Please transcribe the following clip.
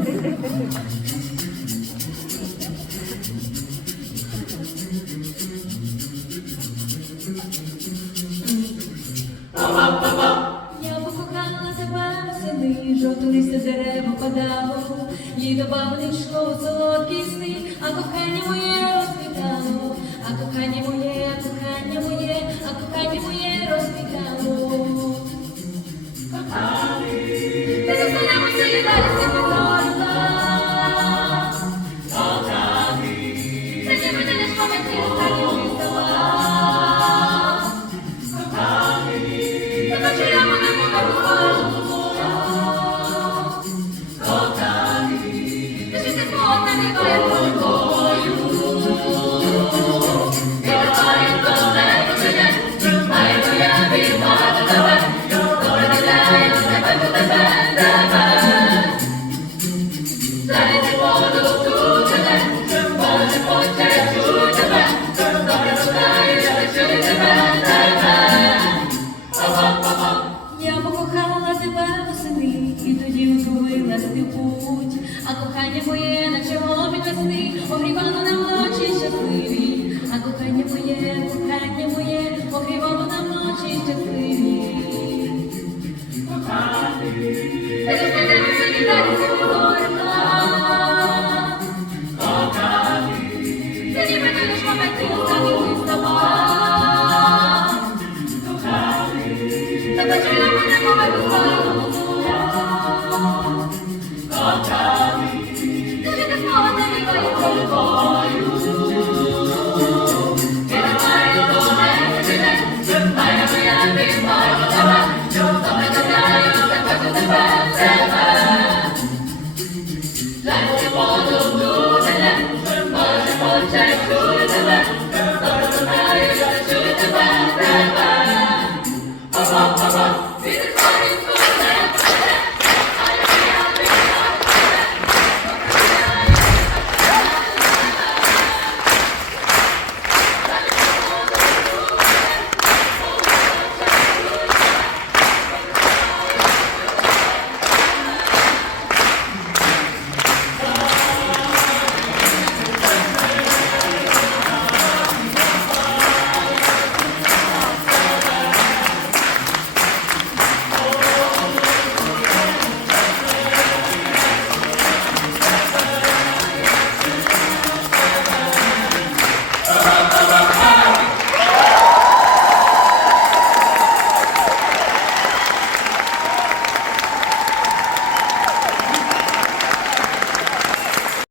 Я покохала тебе восени, жовто листя дерева падало, їй добавили школу солодкий сни, а кохання моє. vergonha. É свою путь, а кохання моє, наче голубить весни, огрівало на очі щасливі, а кохання моє, кохання моє, огрівало на очі щасливі. Thank you. Santa Cruz.